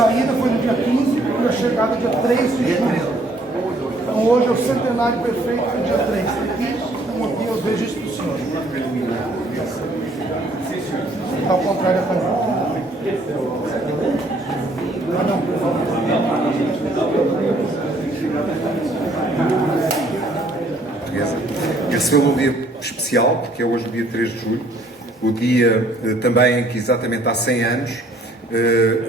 saída foi no dia 15 e a chegada dia 3 de julho. Então hoje é o centenário perfeito do dia 3. Então aqui os registros do senhor. Ao contrário também. Recebeu um dia especial, porque é hoje o dia 3 de julho, o dia também em que, exatamente há 100 anos,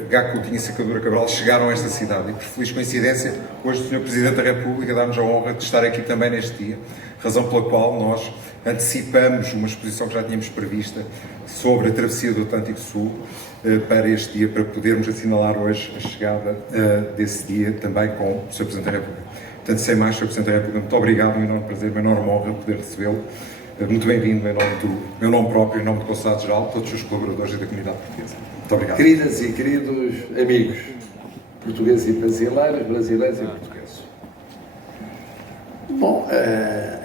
Gago Coutinho e Sacadura Cabral chegaram a esta cidade e, por feliz coincidência, hoje o Sr. Presidente da República dá-nos a honra de estar aqui também neste dia, razão pela qual nós antecipamos uma exposição que já tínhamos prevista sobre a travessia do Atlântico Sul para este dia, para podermos assinalar hoje a chegada desse dia também com o Sr. Presidente da República. Portanto, sem mais, Sr. Presidente da República, muito obrigado, um enorme prazer, uma enorme honra poder recebê-lo. Muito bem-vindo em nome do meu nome próprio, em nome do Consulado-Geral, todos os colaboradores e da comunidade portuguesa. Muito obrigado. Queridas e queridos amigos, portugueses e brasileiros, brasileiros e portugueses. Bom,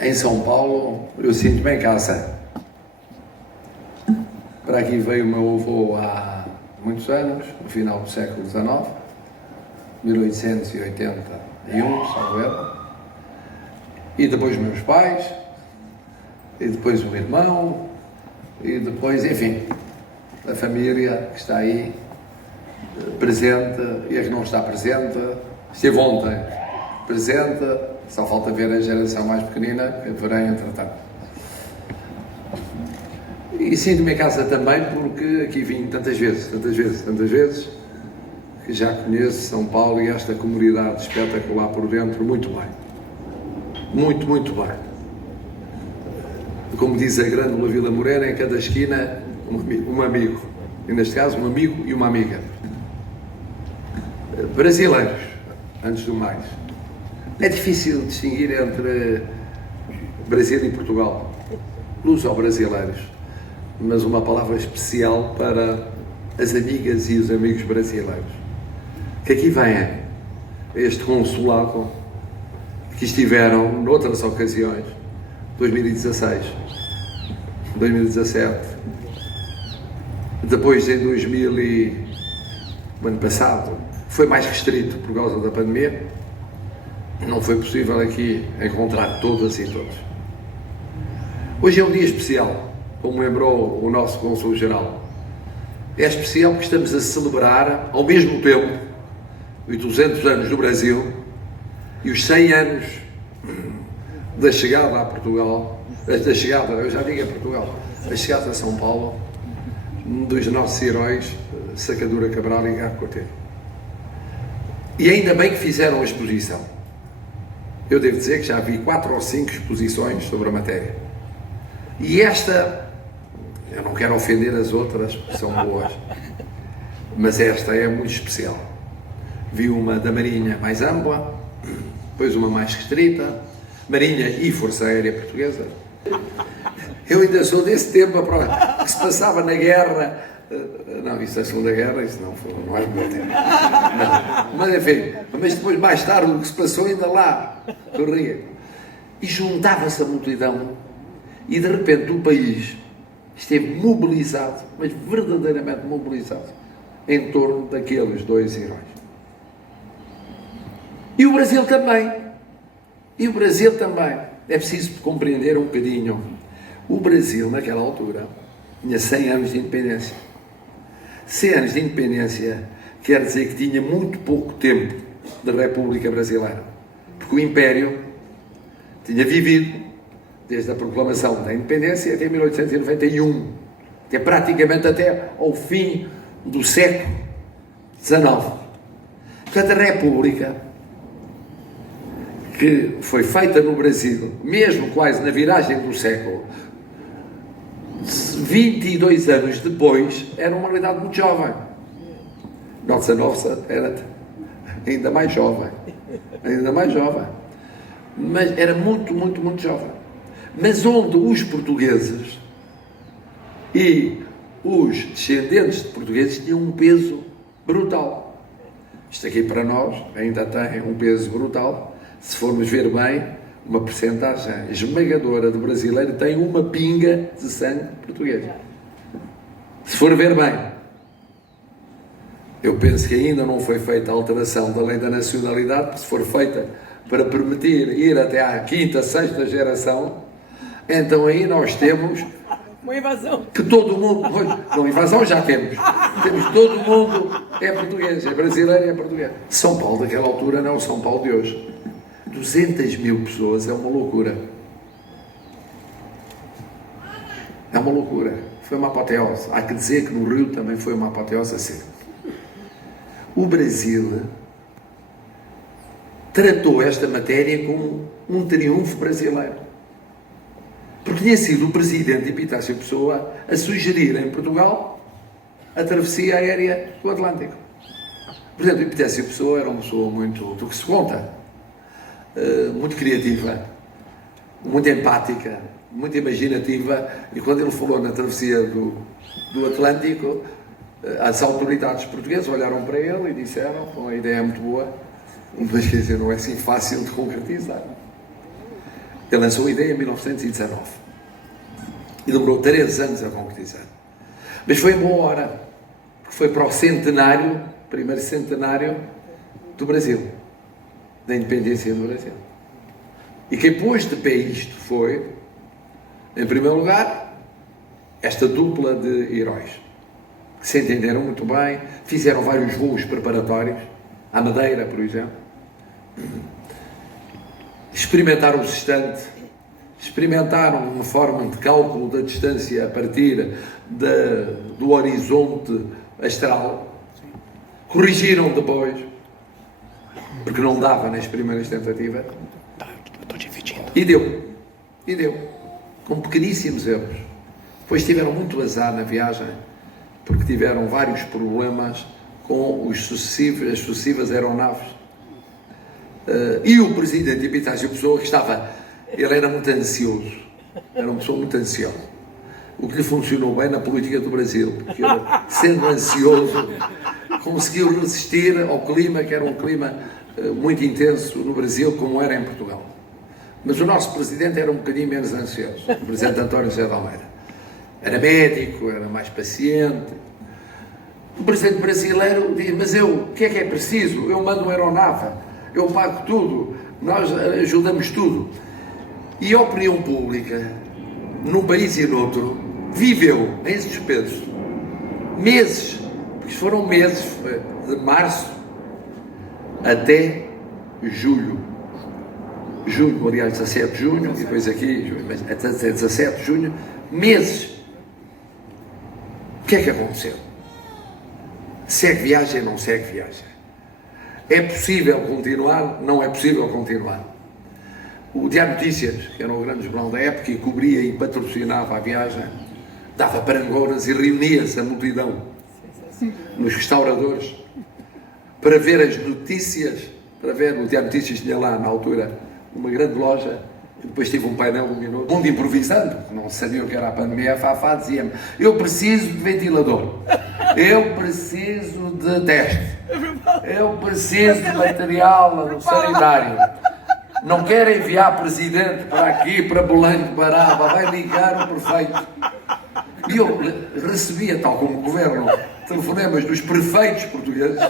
em São Paulo eu sinto-me em casa. Para aqui veio o meu avô há muitos anos, no final do século XIX, 1881, salvo erro, e depois meus pais, e depois o irmão, e depois, enfim, a família que está aí presente e a que não está presente, esteve ontem presente, só falta ver a geração mais pequenina, que verei entretanto. E sinto-me em casa também porque aqui vim tantas vezes, que já conheço São Paulo e esta comunidade espetacular por dentro muito bem. Muito, muito bem. Como diz a grande Vila Morena, em cada esquina um amigo. E neste caso um amigo e uma amiga. Brasileiros, antes do mais. É difícil distinguir entre Brasil e Portugal. Luso-brasileiros. Mas uma palavra especial para as amigas e os amigos brasileiros. Que aqui vêm, este consulado, que estiveram noutras ocasiões, 2016, 2017, depois em 2000 e o ano passado, foi mais restrito por causa da pandemia, não foi possível aqui encontrar todas e todos. Hoje é um dia especial, como lembrou o nosso Consul-Geral. É especial porque estamos a celebrar, ao mesmo tempo, os 200 anos do Brasil e os 100 anos da chegada a Portugal, eu já digo a Portugal, a chegada a São Paulo, dos nossos heróis, Sacadura Cabral e Gago Coutinho. E ainda bem que fizeram a exposição. Eu devo dizer que já vi 4 ou 5 exposições sobre a matéria. E esta, eu não quero ofender as outras, porque são boas, mas esta é muito especial. Vi uma da Marinha mais ampla, depois uma mais restrita, Marinha e Força Aérea Portuguesa. Eu ainda sou desse tempo que se passava na guerra. Não, isso é a Segunda Guerra, isso não é o meu tempo. Não. Mas enfim, mas depois, mais tarde, o que se passou ainda lá, corria. E juntava-se a multidão e de repente o país esteve mobilizado, mas verdadeiramente mobilizado, em torno daqueles 2 heróis. E o Brasil também. E o Brasil também. É preciso compreender um bocadinho. O Brasil, naquela altura, tinha 100 anos de independência. 100 anos de independência quer dizer que tinha muito pouco tempo de República Brasileira. Porque o Império tinha vivido desde a proclamação da independência até 1891. Que é praticamente até ao fim do século XIX. Portanto, a República, que foi feita no Brasil, mesmo quase na viragem do século, 22 anos depois, era uma realidade muito jovem. Nossa era ainda mais jovem. Mas era muito, muito, muito jovem. Mas onde os portugueses e os descendentes de portugueses tinham um peso brutal. Isto aqui para nós ainda tem um peso brutal. Se formos ver bem, uma percentagem esmagadora do brasileiro tem uma pinga de sangue português. Se for ver bem. Eu penso que ainda não foi feita a alteração da lei da nacionalidade, porque se for feita para permitir ir até à quinta, sexta geração, então aí nós temos Uma invasão. que todo mundo, não, invasão já temos todo mundo é português, é brasileiro e é português. São Paulo daquela altura não é o São Paulo de hoje. 200 mil pessoas é uma loucura. É uma loucura. Foi uma apoteose. Há que dizer que no Rio também foi uma apoteose a ser. O Brasil tratou esta matéria como um triunfo brasileiro. Porque tinha sido o presidente Epitácio Pessoa a sugerir em Portugal a travessia aérea do Atlântico. Portanto, Epitácio Pessoa era uma pessoa muito, do que se conta, muito criativa, muito empática, muito imaginativa, e quando ele falou na travessia do Atlântico, as autoridades portuguesas olharam para ele e disseram: a ideia é muito boa, mas quer dizer, não é assim fácil de concretizar. Ele lançou a ideia em 1919 e demorou 3 anos a concretizar. Mas foi em boa hora, porque foi para o centenário, primeiro centenário do Brasil, da independência do Brasil. E quem pôs de pé isto foi, em primeiro lugar, esta dupla de heróis, que se entenderam muito bem, fizeram vários voos preparatórios, à Madeira, por exemplo, experimentaram o sextante, experimentaram uma forma de cálculo da distância a partir do horizonte astral, corrigiram depois, porque não dava nas primeiras tentativas, e deu, com pequeníssimos erros. Depois tiveram muito azar na viagem, porque tiveram vários problemas com as sucessivas aeronaves. E o presidente Epitácio Pessoa, que ele era muito ansioso, era uma pessoa muito ansiosa, o que lhe funcionou bem na política do Brasil, porque ele, sendo ansioso, conseguiu resistir ao clima, que era um clima muito intenso no Brasil, como era em Portugal. Mas o nosso presidente era um bocadinho menos ansioso, o presidente António José de Almeida. Era médico, era mais paciente. O presidente brasileiro diz: mas o que é preciso? Eu mando uma aeronave, eu pago tudo, nós ajudamos tudo. E a opinião pública, num país e noutro, viveu em suspenso meses, porque foram meses, de março até julho, aliás, 17 de junho, e depois aqui, mas até 17 de junho, meses. O que é que aconteceu? Segue viagem, não segue viagem? É possível continuar? Não é possível continuar. O Diário Notícias, que era o grande jornal da época e cobria e patrocinava a viagem, dava parangonas e reunia-se a multidão nos restauradores para ver as notícias, o Diário Notícias tinha lá na altura uma grande loja, e depois tive um painel luminoso, mundo improvisando, não sabia o que era a pandemia, a Fafá dizia-me: eu preciso de ventilador, eu preciso de teste, eu preciso de material sanitário, não quero enviar presidente para aqui, para Belém de Baraba, vai ligar o prefeito. E eu recebia, tal como o governo, telefonemas dos prefeitos portugueses,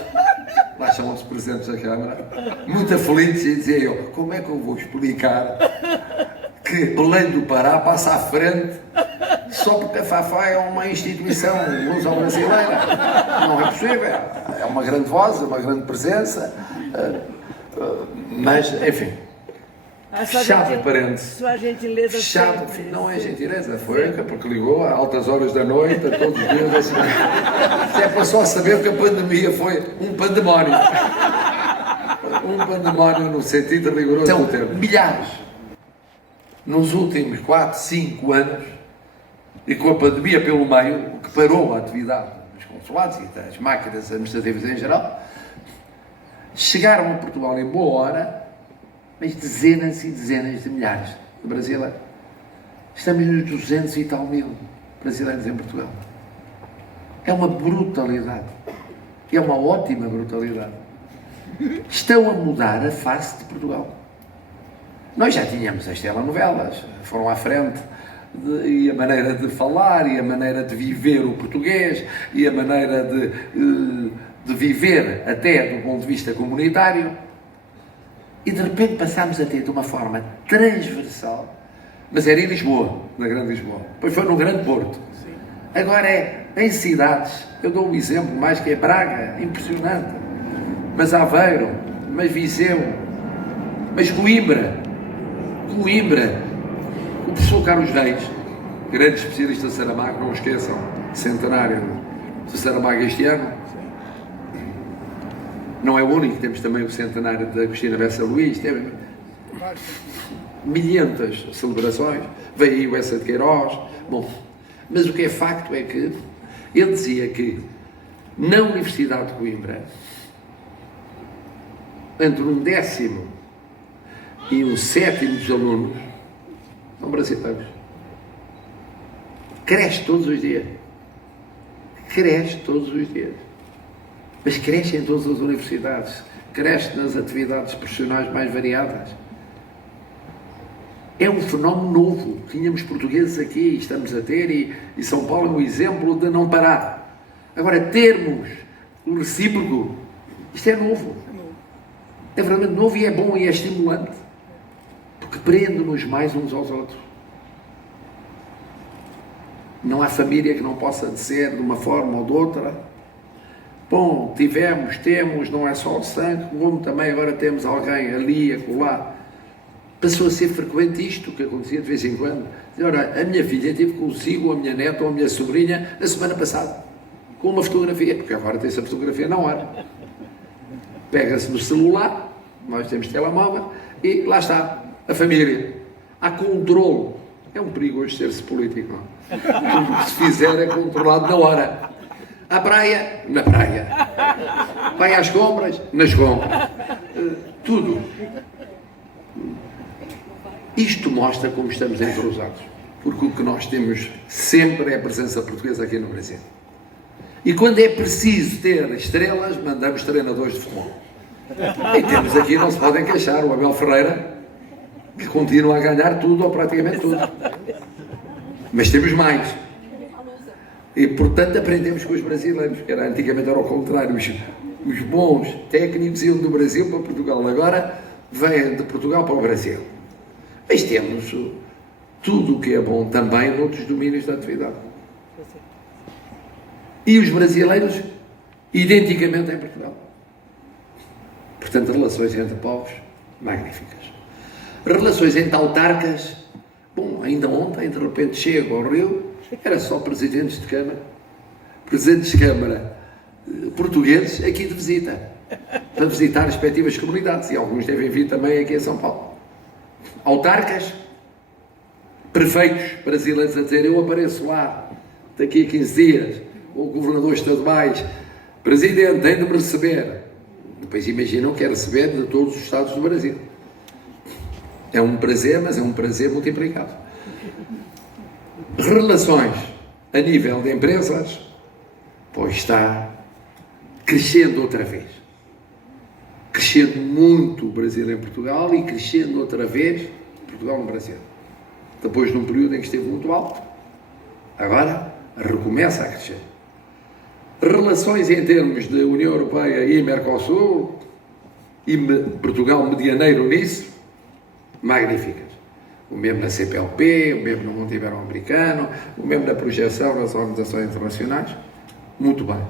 lá chamam-se presidentes da Câmara, muito aflitos, e dizia eu: como é que eu vou explicar que Belém do Pará passa à frente só porque a Fafá é uma instituição luso-brasileira? Não é possível. É uma grande voz, é uma grande presença, mas, enfim, fechado parênteses. Sua gentileza. Fechado, não é gentileza, foi porque ligou a altas horas da noite, a todos os dias, assim. É para só saber que a pandemia foi um pandemónio. Um pandemónio no sentido rigoroso do termo. Milhares. Nos últimos 4, 5 anos, e com a pandemia pelo meio, o que parou a atividade dos consulados e das máquinas administrativas em geral, chegaram a Portugal em boa hora, mas dezenas e dezenas de milhares de brasileiros. Estamos nos 200 e tal mil brasileiros em Portugal. É uma brutalidade. E é uma ótima brutalidade. Estão a mudar a face de Portugal. Nós já tínhamos as telenovelas, foram à frente, e a maneira de falar, e a maneira de viver o português, e a maneira de de viver até do ponto de vista comunitário, e de repente passámos a ter de uma forma transversal, mas era em Lisboa, na Grande Lisboa, depois foi no Grande Porto, agora é em cidades. Eu dou um exemplo mais, que é Braga, impressionante, mas Aveiro, mas Viseu, mas Coimbra, o professor Carlos Reis, grande especialista de Saramago, não esqueçam, centenário de Saramago este ano. Não é o único, temos também o centenário da Agostina Bessa Luís, temos milhentas celebrações, veio aí o Essa de Queiroz. Bom, mas o que é facto é que ele dizia que na Universidade de Coimbra, entre um 10º e um 7º dos alunos são brasileiros. Cresce todos os dias. Mas cresce em todas as universidades. Cresce nas atividades profissionais mais variadas. É um fenómeno novo. Tínhamos portugueses aqui, estamos a ter, e São Paulo é um exemplo de não parar. Agora, termos o recíproco, isto é novo. É realmente novo e é bom e é estimulante. Porque prende-nos mais uns aos outros. Não há família que não possa ser de uma forma ou de outra. Bom, temos, não é só o sangue, como também agora temos alguém ali, acolá. Passou a ser frequente isto, que acontecia de vez em quando. Ora, a minha filha teve consigo, a minha neta ou a minha sobrinha, na semana passada, com uma fotografia, porque agora tem-se a fotografia na hora. Pega-se no celular, nós temos telemóvel, e lá está, a família. Há controle. É um perigo hoje ser-se político, não? Tudo o que se fizer é controlado na hora. À praia, na praia. Vai às compras, nas compras. Tudo. Isto mostra como estamos entrosados. Porque o que nós temos sempre é a presença portuguesa aqui no Brasil. E quando é preciso ter estrelas, mandamos treinadores de futebol. E temos aqui, não se podem queixar, o Abel Ferreira, que continua a ganhar tudo ou praticamente tudo. Mas temos mais. E, portanto, aprendemos com os brasileiros, que antigamente era ao contrário. Os bons técnicos iam do Brasil para Portugal. Agora vêm de Portugal para o Brasil. Mas temos tudo o que é bom também noutros domínios da atividade. E os brasileiros, identicamente em Portugal. Portanto, relações entre povos, magníficas. Relações entre autarcas. Bom, ainda ontem, de repente, chego ao Rio, era só presidentes de Câmara. Presidentes de Câmara portugueses aqui de visita. Para visitar as respectivas comunidades. E alguns devem vir também aqui a São Paulo. Autarcas, prefeitos brasileiros a dizer: eu apareço lá daqui a 15 dias, ou governadores estaduais, presidente, tem de me receber. Depois imaginam que é receber de todos os estados do Brasil. É um prazer, mas é um prazer multiplicado. Relações a nível de empresas, pois está crescendo outra vez. Crescendo muito o Brasil em Portugal e crescendo outra vez Portugal no Brasil. Depois de um período em que esteve muito alto, agora recomeça a crescer. Relações em termos de União Europeia e Mercosul, e Portugal medianeiro nisso, magníficas. O mesmo na CPLP, o mesmo no mundo ibero-americano, o mesmo na projeção nas organizações internacionais. Muito bem.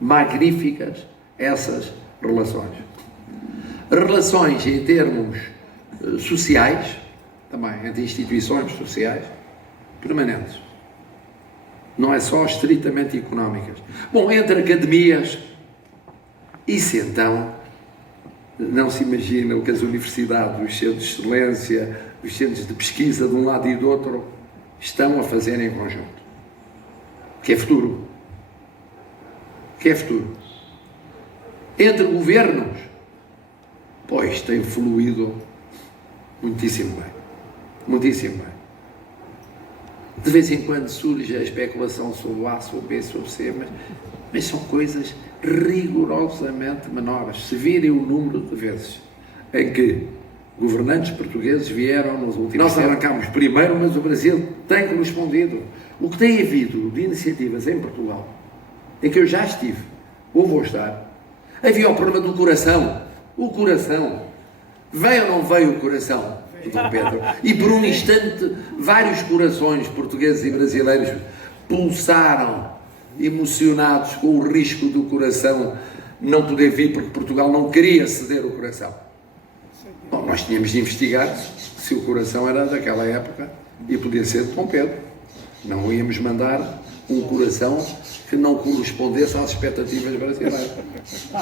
Magníficas essas relações. Relações em termos sociais, também entre instituições sociais, permanentes. Não é só estritamente económicas. Bom, entre academias, isso então, não se imagina o que as universidades, os centros de excelência, os centros de pesquisa de um lado e do outro estão a fazer em conjunto. Que é futuro. Que é futuro. Entre governos, pois tem fluído muitíssimo bem. Muitíssimo bem. De vez em quando surge a especulação sobre o A, sobre o B, sobre o C, mas são coisas rigorosamente menores. Se virem o número de vezes em que governantes portugueses vieram nos últimos... Nós arrancámos primeiro, mas o Brasil tem correspondido. O que tem havido de iniciativas em Portugal, em que eu já estive, ou vou estar. Havia o problema do coração. O coração. Veio ou não veio o coração, Dom Pedro? E por um instante, vários corações portugueses e brasileiros pulsaram, emocionados com o risco do coração não poder vir, porque Portugal não queria ceder o coração. Bom, nós tínhamos de investigar se o coração era daquela época e podia ser de Dom Pedro. Não íamos mandar um coração que não correspondesse às expectativas brasileiras.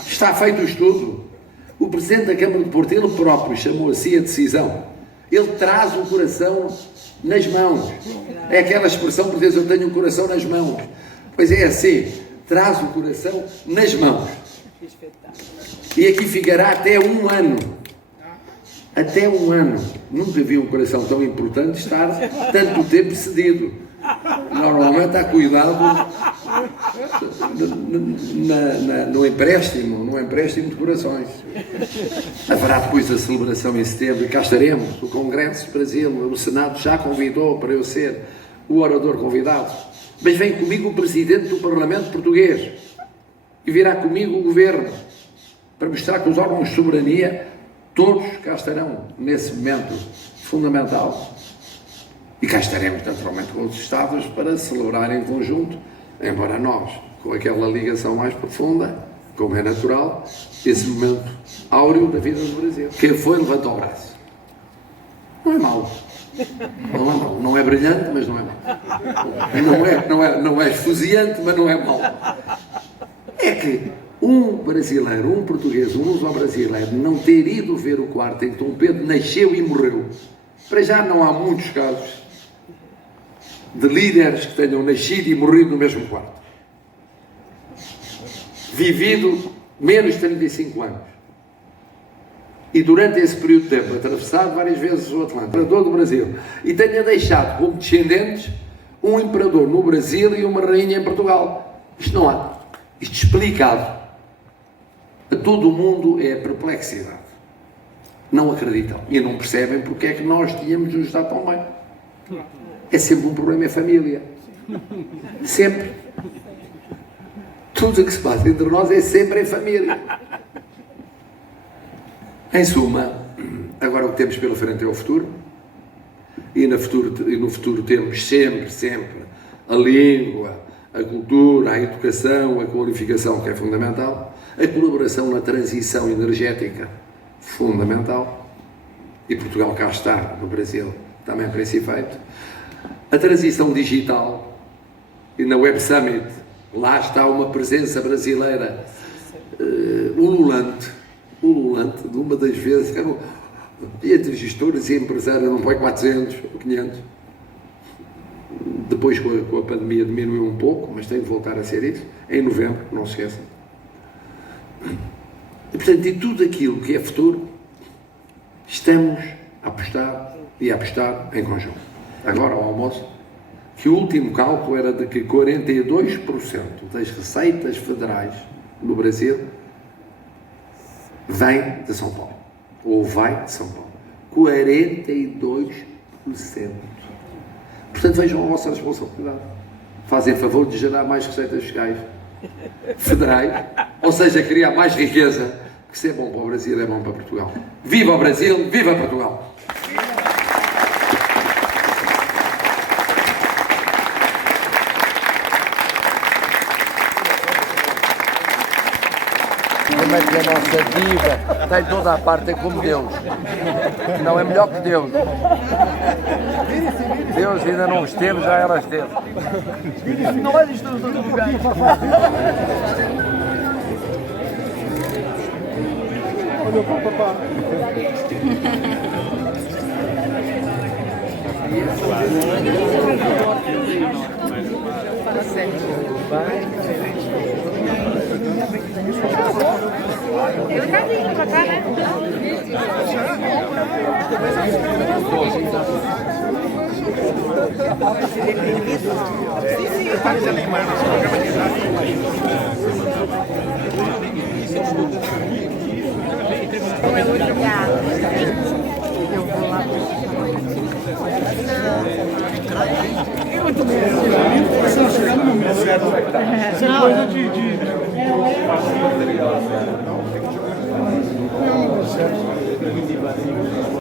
Está feito o estudo. O Presidente da Câmara de Porto, ele próprio chamou assim a decisão. Ele traz o coração nas mãos. É aquela expressão portuguesa, eu tenho o coração nas mãos. Pois é assim, traz o coração nas mãos. E aqui ficará até 1 ano. Até 1 ano. Nunca vi um coração tão importante estar tanto tempo cedido. Normalmente há cuidado no empréstimo de corações. Haverá depois a celebração em setembro, e cá estaremos, o Congresso de Brasil, o Senado já convidou para eu ser o orador convidado. Mas vem comigo o Presidente do Parlamento Português e virá comigo o Governo, para mostrar que os órgãos de soberania todos cá estarão nesse momento fundamental. E cá estaremos, naturalmente, com os Estados para celebrar em conjunto, embora nós, com aquela ligação mais profunda, como é natural, esse momento áureo da vida do Brasil. Quem foi, levanta o braço. Não é mau. Não é mau. Não é brilhante, mas não é mau. Não é esfuziante, mas não é mau. É que um brasileiro, um português, um luso-brasileiro, não ter ido ver o quarto em que Dom Pedro nasceu e morreu, para já não há muitos casos de líderes que tenham nascido e morrido no mesmo quarto. Vivido menos de 35 anos. E durante esse período de tempo, atravessado várias vezes o Atlântico, imperador do Brasil, e tenha deixado como descendentes um imperador no Brasil e uma rainha em Portugal. Isto não há. Isto explicado a todo o mundo é a perplexidade. Não acreditam e não percebem porque é que nós tínhamos de nos dar tão bem. É sempre um problema, é família. Sempre. Tudo o que se passa entre nós é sempre em família. Em suma, agora o que temos pela frente é o futuro. E no futuro temos sempre a língua, a cultura, a educação, a qualificação, que é fundamental. A colaboração na transição energética, fundamental. E Portugal cá está, no Brasil, também para esse efeito. A transição digital, e na Web Summit, lá está uma presença brasileira ululante, de uma das vezes, entre gestores e empresários, não foi 400 ou 500. Depois, com a pandemia, diminuiu um pouco, mas tem de voltar a ser isso, em novembro, não se esqueçam. E, portanto, em tudo aquilo que é futuro, estamos a apostar em conjunto. Agora, ao almoço, que o último cálculo era de que 42% das receitas federais no Brasil vem de São Paulo, ou vai de São Paulo. 42%. Portanto, vejam a vossa responsabilidade. Fazem favor de gerar mais receitas fiscais federais, ou seja, criar mais riqueza, que se é bom para o Brasil, é bom para Portugal. Viva o Brasil, viva Portugal! Como é que a nossa diva tem toda a parte, é como Deus. Não é melhor que Deus. Deus ainda não esteve, já ela esteve. Não é isto do lugar. Olha para o papá. Eu tá vindo pra cá, né? Eu vou lá. Muito bem. Chegando no momento certo. Isso é coisa de...